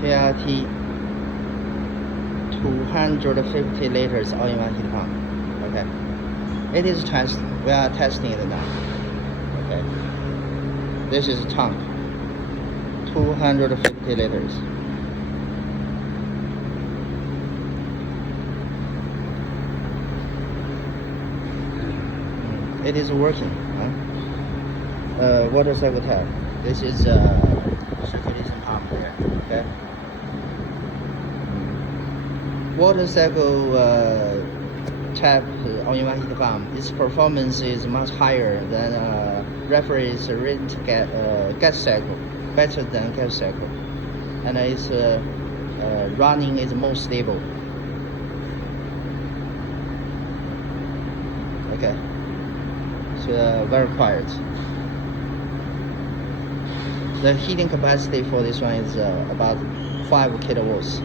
TRT 250 liters all-in-one heat pump. Okay, it is test. We are testing it now. Okay, this is tank 250 liters. It is working. Water cycle tap. This is circulation pump there. Okay. Water cycle tap all-in-one heat pump. Its performance is much higher than refrigerant gas cycle, better than gas cycle, and its running is more stable. Okay. So very quiet. The heating capacity for this one is about 5 kilowatts.